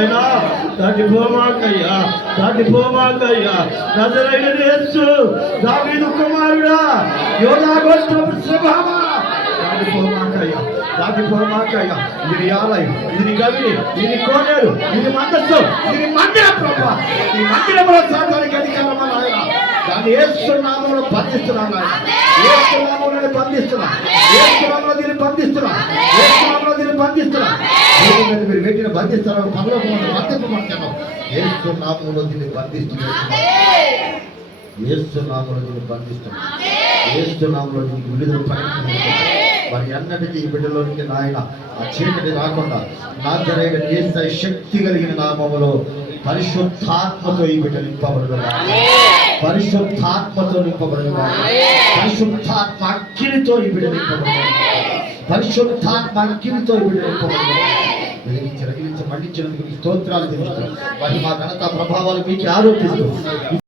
నాయన దాటిపోమాకయ్యా, దాటిపోమాకయ్యా. నజరేయుడైన యేసు దావీదు కుమారుడా, యోధా గోత్రపు సింహమా, దాటిపోమాకయ్యా, దాటిపోమాకయ్యా. ఇది ఆలయం, ఇది గవి, ఇది కోనేరు, ఇది మందస్సు, ఇది మందిరం ప్రభువా. ఈ మందిరంలో సాతానికి అధికారం నాయన. దాన్ని యేసు నామములో బంధిస్తున్నాను నాయన. యేసు నామములో బంధిస్తున్నా, యేసు నామములో దీన్ని బంధిస్తున్నా, యేసు నామములో దీన్ని బంధిస్తున్నా. మీరు వీటిని బంధిస్తారో పరలోకమును బంధింపమంటాను. యేసు నామములో దీన్ని బంధిస్తున్నాను, యేసు నామములో దీన్ని బంధిస్తున్నాను, యేసు నామములో దీనికి విడుదల ప్రకటిస్తున్నాను. మరి అన్నటికీ ఈ బిడ్డలోనికి నాయన ఆ చీకటి రాకుండా నాజరేయుడైన యేసు శక్తి కలిగిన నామములో పరిశుద్ధాత్మతో ఈ బిడ్డ నింపబడును, పరిశుద్ధాత్మతో నింపబడును, పరిశుద్ధాత్మ అగ్నితో ఈ బిడ్డ నింపబడును, పరిశుద్ధాత్మ అగ్నితో ఈ బిడ్డ నింపబడును. రగిలించి మండించినందుకు స్తోత్రాలు తెలుస్తూ వాటి మా ఘనత ప్రభావాలు మీకు ఆరోపిస్తూ